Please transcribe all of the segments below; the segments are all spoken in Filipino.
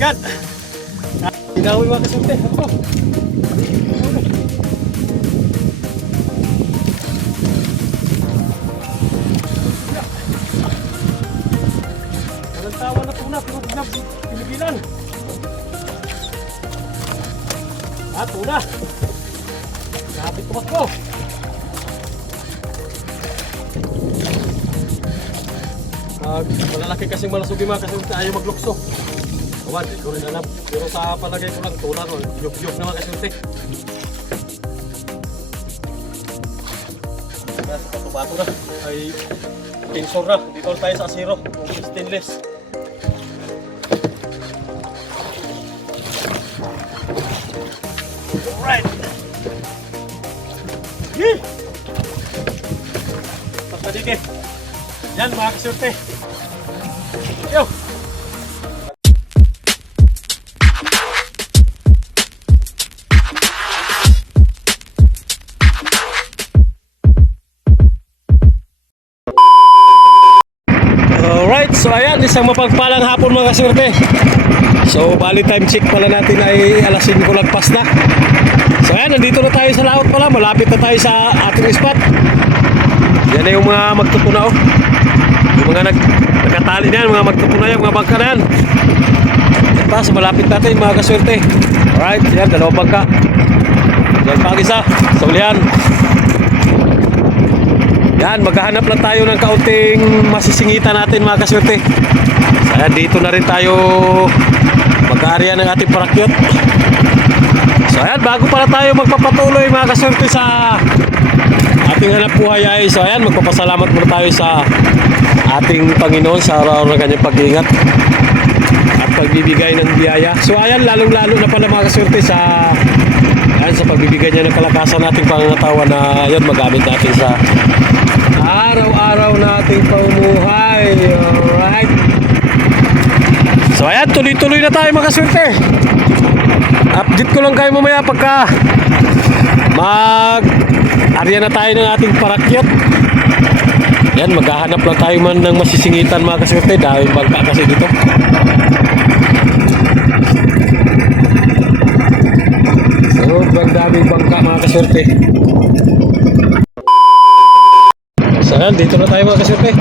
God! Ginawi mga kasunti. Ako. Walang tawa na tuna, pero pinipilan. Tuna. Kapit tumakbo. Malalaki kasing malasugi mga kasunti, ayaw maglukso. Awan, di ko rin alam. Pero sa palagay ko lang, tuna no, yug-yug na mga kasunti. Bato-bato na. Ay, tinsor na. Dito tayo sa asiro. Stainless. Alright. Yee! Pasadige. Yan mga kasunti. Yo! Alright, so ayan, isang mapagpalang hapon mga kasunti. So bali time check pala natin ay alas 5 lagpas na. So ayan, nandito na tayo sa laot pala. Malapit na tayo sa ating spot. Yan na yung mga magtutuna oh. Yung mga nagkatali na yan, mga magtutuna yan, mga bangka na yan. Yan pa, so malapit natin mga kasunti. Alright, yan, dalawang bangka. Yan pa ang isa, sa ulihan. Yan, maghahanap lang tayo ng kaunting masisingitan natin mga kasunti. So ayan, dito na rin tayo mag-aarya ng ating parakyot. So ayan, bago pala tayo magpapatuloy mga kasunti sa ating hanap buhay ay, so ayan, magpapasalamat muna tayo sa ating Panginoon sa araw ng kanyang pag-iingat at pagbibigay ng biyaya. So ayan, lalong-lalo na pala mga kasunti sa ayan, sa pagbibigay niya ng kalakasan nating pangangatawan na ayan, magamit natin sa araw-araw nating pamumuhay. Alright. So ayan, tuloy-tuloy na tayo mga kasunti. Update ko lang kayo mamaya pagka arya na tayo ng ating parakyat. Yan, maghahanap lang tayo man ng masisingitan mga kasunti. Daming bangka kasi dito. Sobrang daming bangka mga kasunti. So yan, dito na tayo mga kasunti.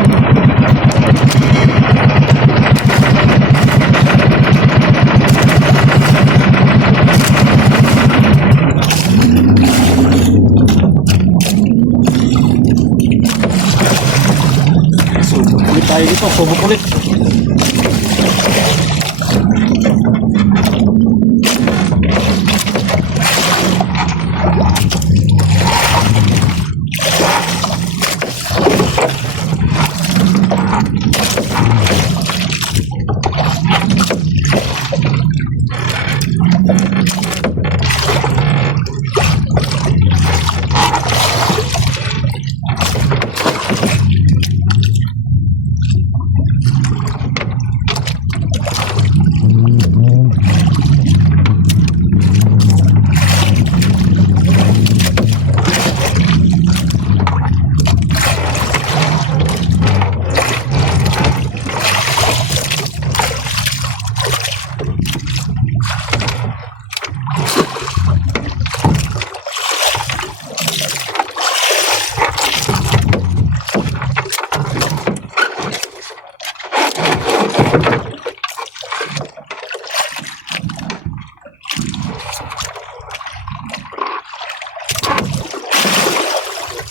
Tayo dito, subok ulit.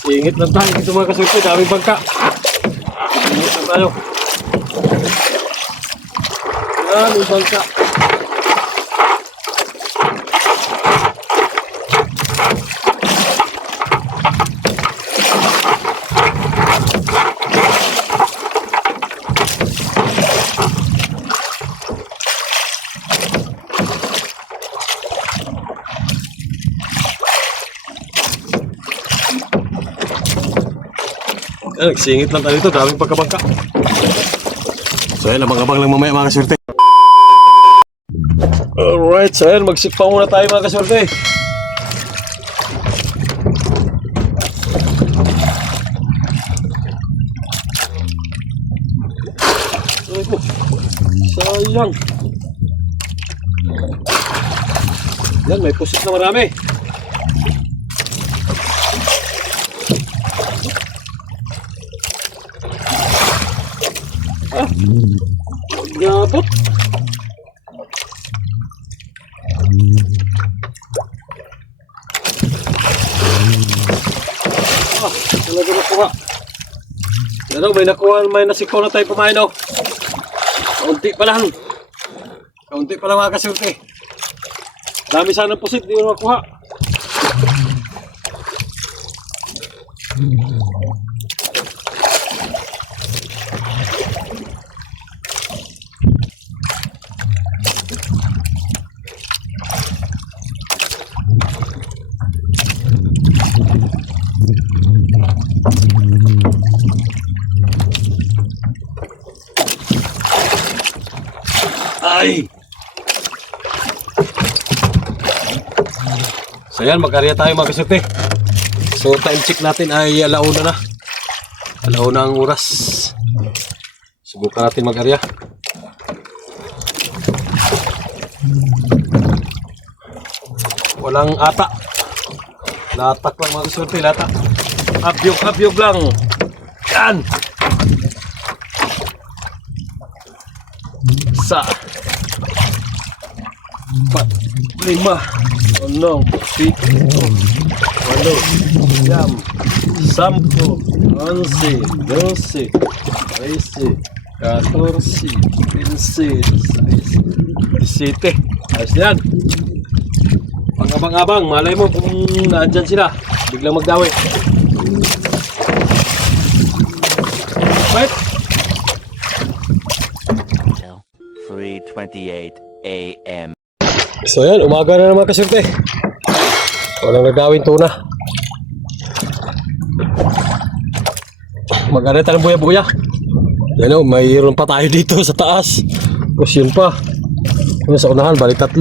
Ingit lang tayo dito mga kasunti, daming bangka. Ingit lang tayo. Daming bangka. Nagsingit lang tayo dito, daming pagkabangka. So ayan, abang-abang lang mamaya mga kasunti. Alright, so ayan, magsikpa muna tayo mga kasunti. Sayang. Yan, may pusit na marami. Ah, gabot. Ah, talaga nakuha. Ano, may nakuha, may nasikaw na tayo pumain, oh. Kaunti pa lang. Kaunti pa lang mga kasurte. Dami sana pusit, di mo makuha. Ay! So yan, mag-area tayo mga kasurte. So time check natin ay alauna na. Alauna ang oras. Subukan natin mag-area. Walang ata. Latak lang mga kasurte, latak. Abyog lang. Yan! Sa 4, 5, 6, 7, 8, 9, 10, 11, 12, 13, 14, 15, 16, 17. Ayos na yan. Pag-abang-abang, malay mo kung naandyan sila, biglang magdawi. Right? 3:28 a.m. So yan, umaga na naman kasurte. Walang nagawin tuna. Mag-aray tayo ng buya-buya. Yan o, mayroon pa tayo dito sa taas. Tapos yun pa. Yun sa unahan, balik 3.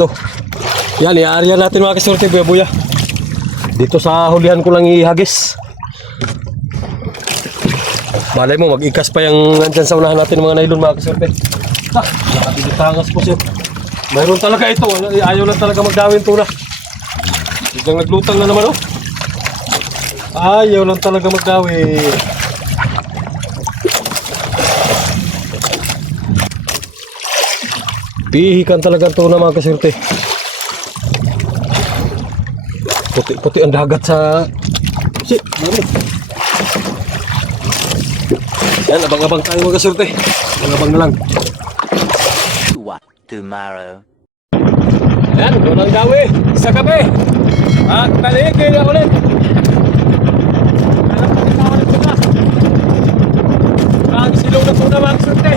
Yan, i-aarya natin mga kasurte, buya-buya. Dito sa hulihan ko lang ihagis. Malay mo, mag-ikas pa yung nandyan sa unahan natin mga nailon mga kasurte. Ha, nakatigitangas po siya. Mayroon talaga ito. Ayaw lang talaga magdawin tuna. Biglang naglutang na naman, oh. Ayaw lang talaga magdawi. Pihikan talaga tuna mga kasurte. Puti-puti ang dagat sa... Shit, yan, abang-abang tayo mga kasurte. Abang-abang na lang. Tomorrow. Ayan, doon ang dawi sa gabi. At taligay na ulit. Alam ko kita ulit sila. Ang silong na tuna mga kasurte.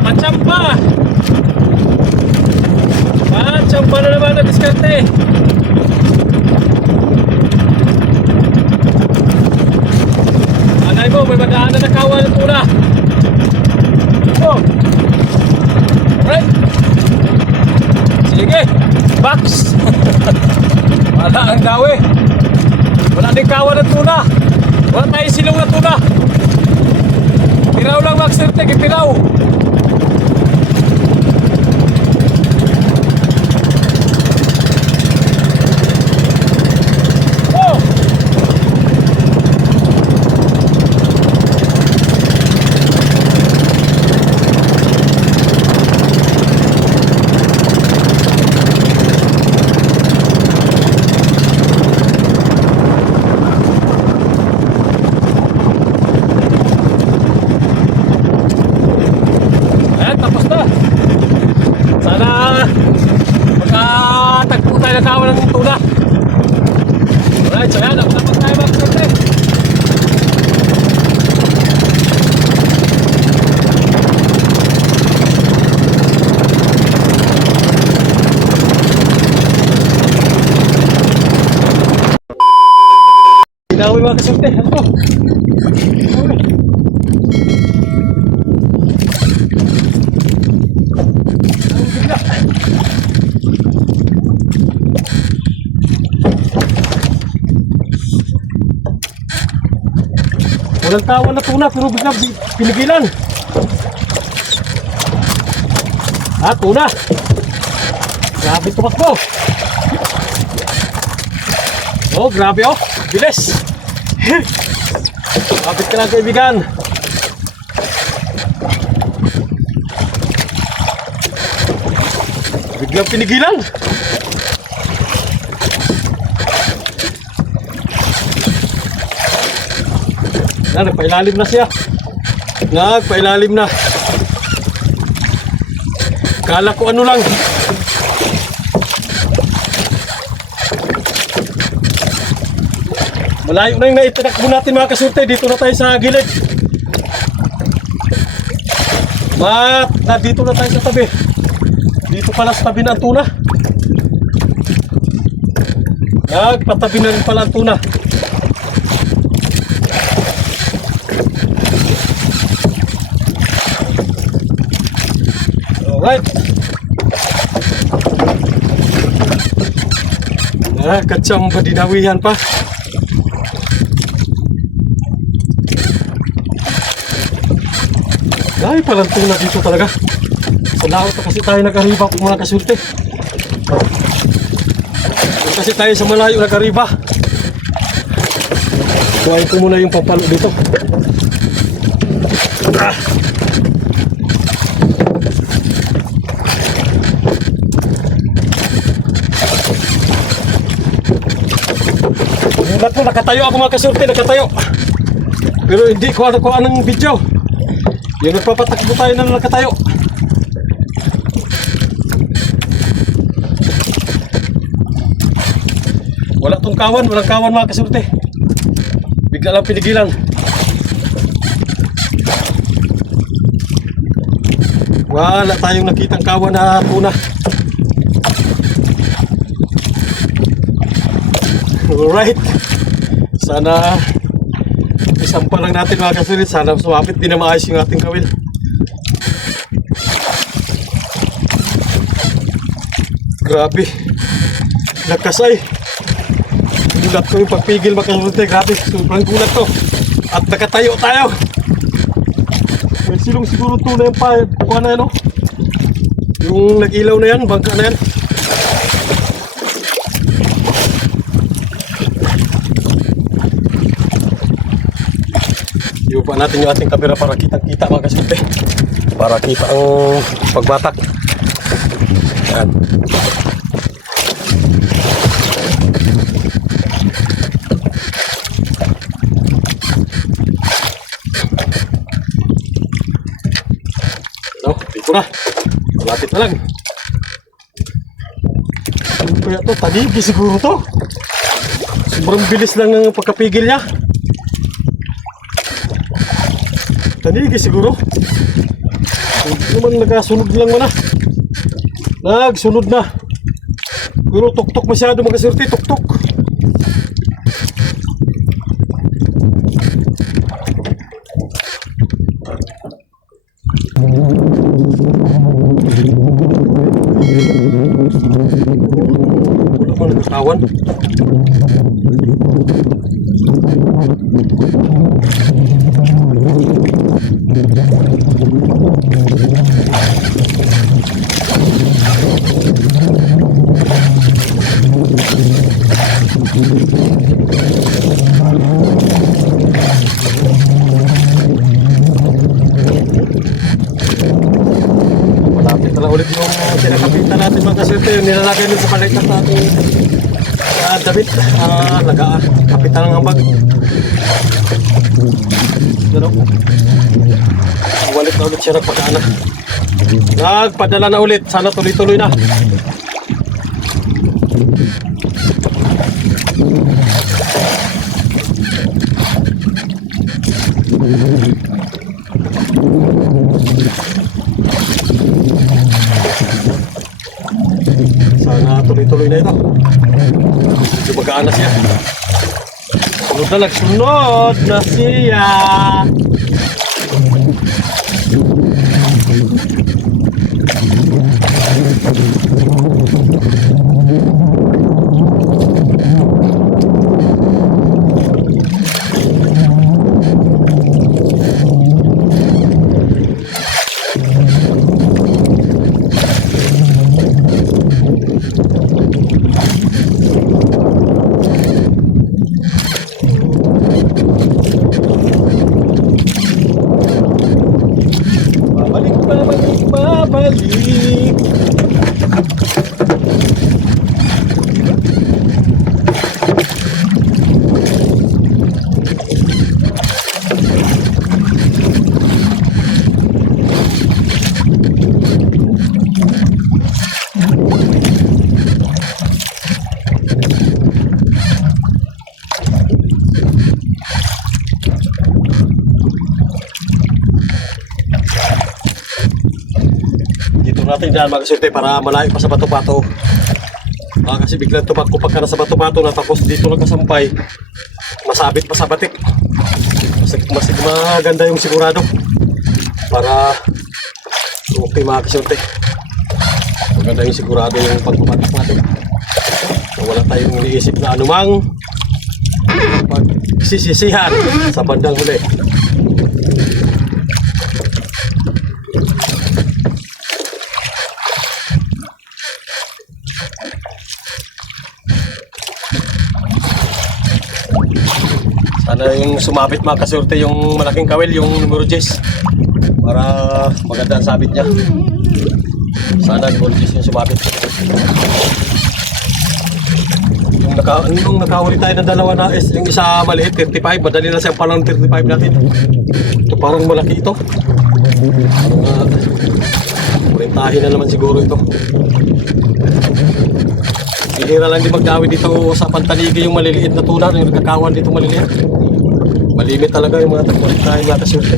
Pachamba. Pachamba na naman ang diskarte. Anay mo, may madaanan na kawan ng tuna. Oh. Right. Sige. Box. Wala ang dawi. Wala din kawan ng tuna. Wala tayong silong na tuna. Tiraw lang magserte, kitiraw. Nakawan ng tuna. Alright, so yan, tapos tayo mag-sente. Ginawi mag-sente. Ano? Walang kawan na tuna pero biglang pinigilan. At una. Grabe tumakbo. Oh, grabe oh. Bilis. Kapit ka lang kaibigan. Biglang pinigilan. Nagpailalim na siya. Nagpailalim na. Kala ko ano lang. Malayo na yung naitinakbo natin mga kasurte. Dito na tayo sa gilid. Dito na tayo sa tabi. Dito pala sa tabi ng tuna. Nagpatabi na rin pala ang tuna. Alright. Kacang padinawihan pa. Ay, palang tuna dito talaga. Sa laot na kasi tayo nag-ariba po mga kasurte. Kasi tayo sa malayo nag-ariba. Kuhain ko muna yung papalo dito. Mulat mo, nakatayo ako mga kasurte, nakatayo. Pero hindi ko anong video. Yung nagpapatakbo tayo na nakatayo. Walang kawan mga kasurte. Bigla lang pinigilan. Wala tayong nakitang kawan na tuna. Alright. Sana isampa lang natin mga kasulit. Sana sumapit din na maayos yung ating kawil. Grabe. Nagkasay. Gulat ko yung pagpigil mga kasulit. Grabe. Sobrang gulat to. At nakatayo tayo. May silong siguro to na yung buka na yan, no? Yung nag-ilaw na yan. Bangka na yan. Iupa natin yung ating kamera para kitang-kita mga kasulte. Para kita ang pagbatak. Yan. No, dito na. Malapit na lang. Ano kaya to? Tanigi siguro to. Sobrang bilis lang ng pagkapigil niya. Tanigi siguro. Hindi naman nagasunod lang mo na. Nagsunod na. Pero tok-tok masyado mga kasurte. Tok-tok. Wala naman nagkatawan. Malapit na lang ulit yung pinakapitan natin mga kasurte. Yung nilalagay nyo sa palitan natin damit. Kapitan ng ambag. Pero walit na ulit siya nagpagana. Nagpadala na ulit. Sana tuloy-tuloy na. Sana tuloy-tuloy na ito. Magaan na siya. Sunod na nagsunod na siya. natin dyan mga kaswerte para malayo pa sa bato-bato. Kasi biglang tumakbo pagka nasa bato-bato na tapos dito nagkasampay, masabit pa sa batik. Mas maganda yung sigurado para okay mga kaswerte. Maganda yung sigurado yung pagpapatak natin. So, wala tayong iniisip na anumang pagsisisihan sa bandang huli. Sana yung sumabit mga kaswerte yung malaking kawil, yung numero 10 para maganda ang sabit niya. Sana numero 10 yung sumabit. Nung nakahuli tayo ng dalawa na yung isa maliit 35, madali na siyang palang 35 natin. Ito parang malaki ito. Parang kurentahin na naman siguro ito. Bihira lang di magdawid dito sa Pantanigi yung maliliit na tuna, yung nagkakawan dito maliliit. Malimit talaga yung mga tagkurentahin mga kaswerte.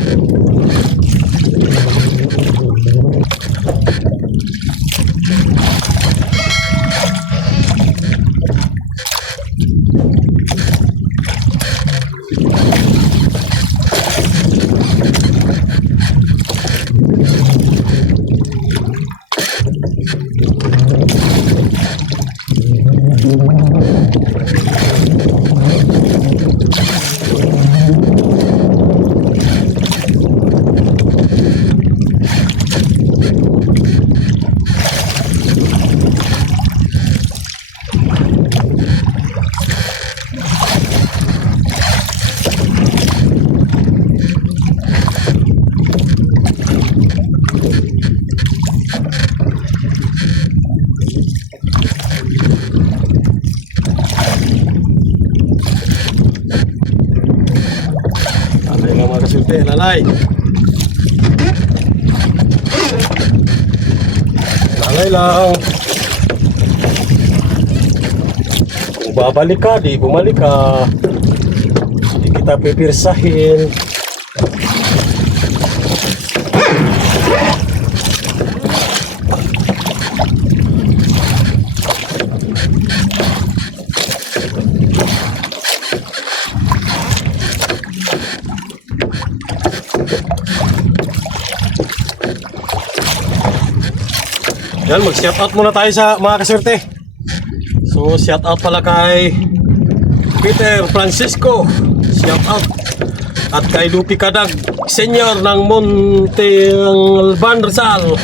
Lalay. Lalay lang. Kung babalik ka, di bumalik ka. Hindi kita pipirsahin. Yan, mag-shoutout muna tayo sa mga kaswerte. So, shoutout pala kay Peter Francisco. Shoutout. At kay Lupi Kadag, Senior ng Monte Alban Rizal.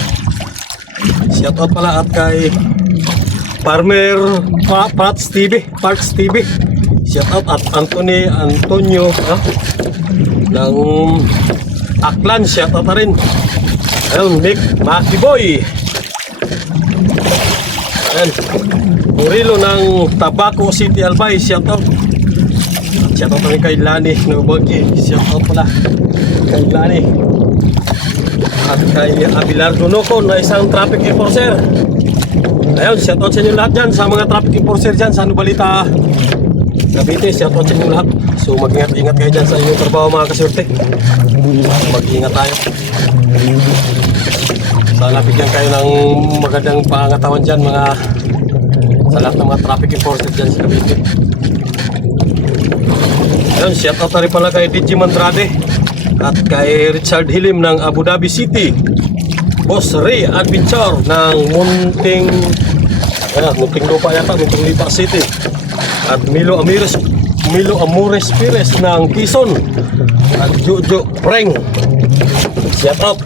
Shoutout pala at kay Farmer Parts TV. Shoutout at Antonio ng Aklan. Shoutout na rin. Ayun, Maki Boy. Ayan, Murilo ng Tabaco City, Albay, shoutout. Shoutout rin kay Lani Nubagi, shoutout pala kay Lani. At kay Abelardo Noco na isang traffic enforcer. Ayun, shoutout sa inyo lahat dyan, sa mga traffic enforcer dyan sa Nubalita Cavite, shoutout sa inyo lahat. So mag-ingat-ingat kayo dyan sa inyong trabaho mga kaswerte. Mag-ingat tayo. Sana bigyan kayo ng magandang pangatawan dyan sa lahat ng mga traffic enforcer dyan sa Cavite. Ayun, shoutout na rin pala kay DJ Mandrade at kay Richard Hilim ng Abu Dhabi City, Boss Ray Adventure ng Munting Lupa yata, Munting Lipa City, at Milo Amores Pires ng Quezon, at Jojo Preng. Shoutout.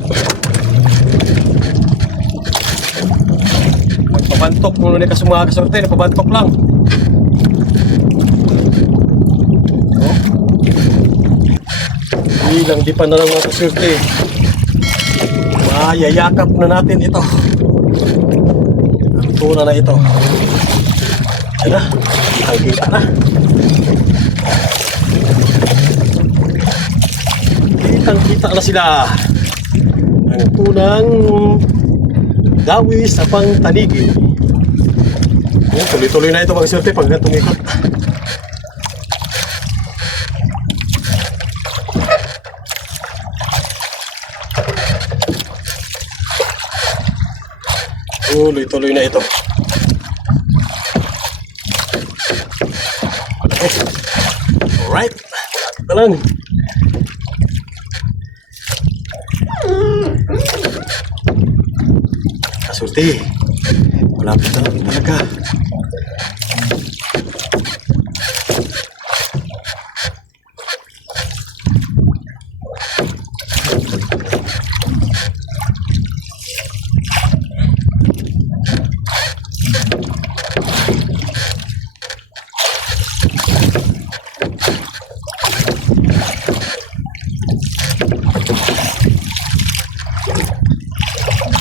Pabantok muna ni kasummga kaswerte, pabantok lang. Bilang di pa na lang mga kaswerte, mayayakap na natin ito, ang tuna na ito. Ayan na, nakikita na. Kitang-kita na sila ang tunang dawi sa Pantanigi. Tuloy-tuloy na ito mga kaswerte pag tumikot. Tuloy-tuloy na ito. Alright. Ito lang. Kasulti. Malapit na lang talaga.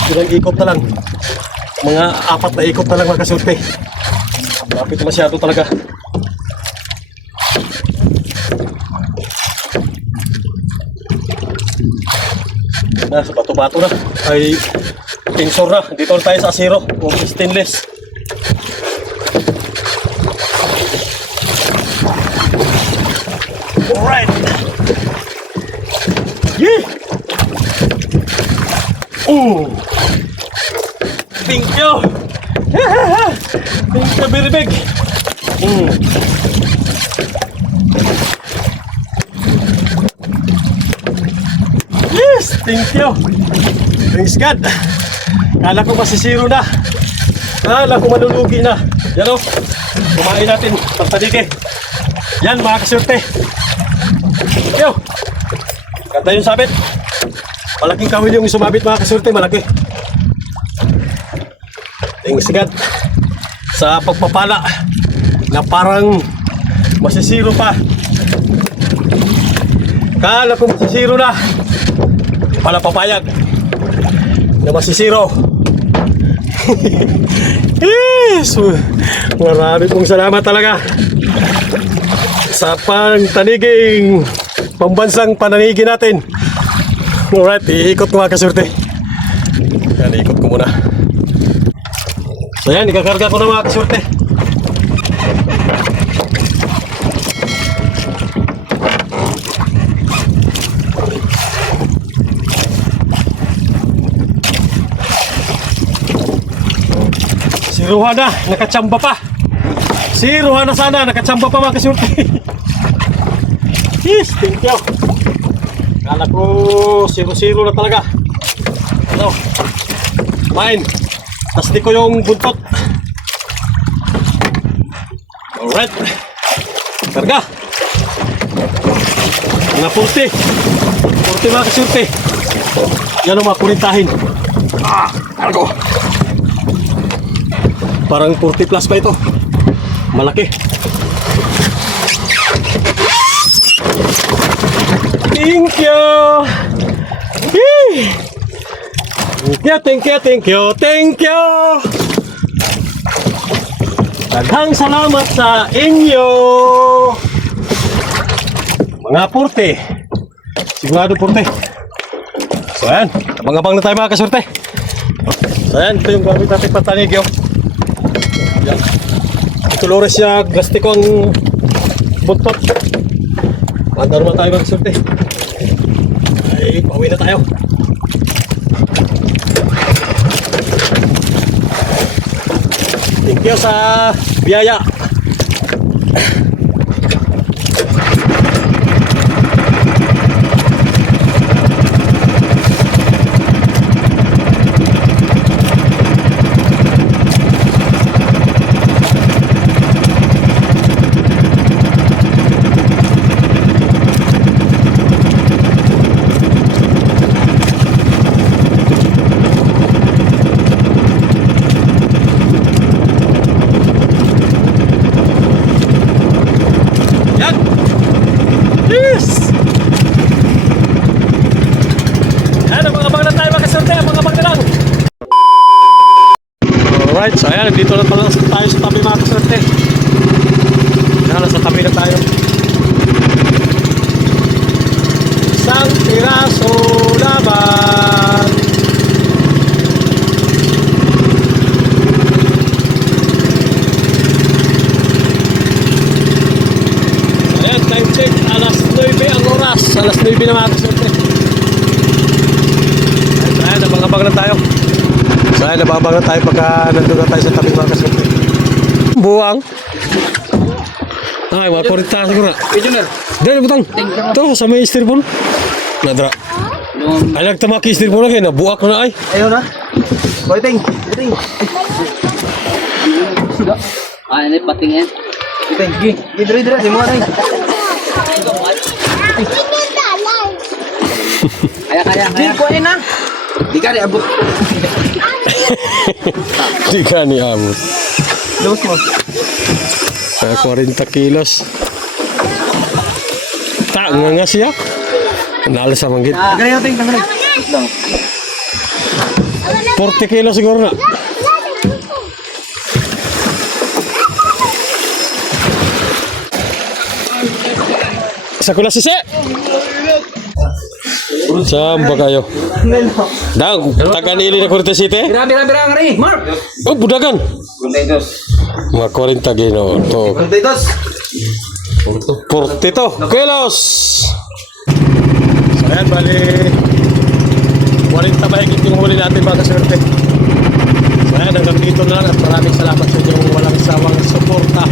Ilang ikot na lang. Mga 4 na ikot na lang mga kasulti. Lapit masyado talaga. Na, sa bato-bato na. Ay, tingsor na. Dito na tayo sa asero. O stainless. Alright. Yeah. Oh. Thank you. Thank you very big. Yes, thank you. Thanks God. Kala ko masisiro na. Kala ko malulugi na. Yan o. Kumain natin pagtanike. Yan mga kasyerte. Thank you. Ganda yung sabit. Malaking kawil yung sumabit mga kasyerte. Malaki. Thanks God sa pagpapala na parang masisiro pa. Kala ko masisiro na, pala papayag na masisiro. Yes, marami pong salamat talaga sa pangtaniging pambansang pananigi natin. Alright, iikot ko mga kasyerte. Yan, iikot ko muna. So yan, ikakarga ko na mga kasyerte. Si Ruhana, nakachamba pa. Si Ruhana sana, nakachamba pa mga kasyerte. Yes, thank you. Kala ko, 0-0 na talaga. Ano? Mine. Tas di ko yung buntot. Alright. Karga. Mga 40. 40 mga kasyerte. Yan ang mga kurintahin. Kargo. Parang 40 plus pa ito. Malaki. Thank you. Yee. Thank you. Daghang salamat sa inyo. Mga 40. Sigurado 40. So yan, abang-abang na tayo mga kasyerte. So yan, ito yung gamit natin patanig yun. Yan. Ito lores siya, plastikong buntot. Manda naman tayo mga kasyerte. Ay, pauwi na tayo. Thank you sa biyaya. Alright, so ayan, dito na tayo sa tabi mga kaserte. Ayan, nasa tabi na tayo. Isang piraso laban. Ayan, time check, alas 9 ang oras. Alas 9 na mga kaserte. Ayan, abang-abang na tayo. So ayan, nababang na tayo pagka nandun na tayo sa tabi mga kaswerte. Buwang. Ay, mga 40 siguro. Dali, butang. Ito, sa may styrofoam. Nadra. Ay, nagtamaki styrofoam na kayo. Nabuak na ay. Ayaw na. Boyting. Boyting. Ah, ini patingin. Boyting. Dira. Di mo na. Kaya. Di ko na. Di ka abot. Di ka ni abot. Los mo. Kaya 40 kilos. Tak, nga siya. Nalas sa manggit. Ganyan ting tangan. 40 kilos siguro na. Sa kula sisi. Saan ba kayo? Dang, taga-nili na Corte City? Bira ngari. Mark. Oh, budagan. Mga 40 gino. To. Contentos. 42 kilos. So ayan, bali 40 mahigit yung huli natin mga kaswerte. So ayan, hanggang dito na lang at maraming salamat sa inyong walang sawang suporta.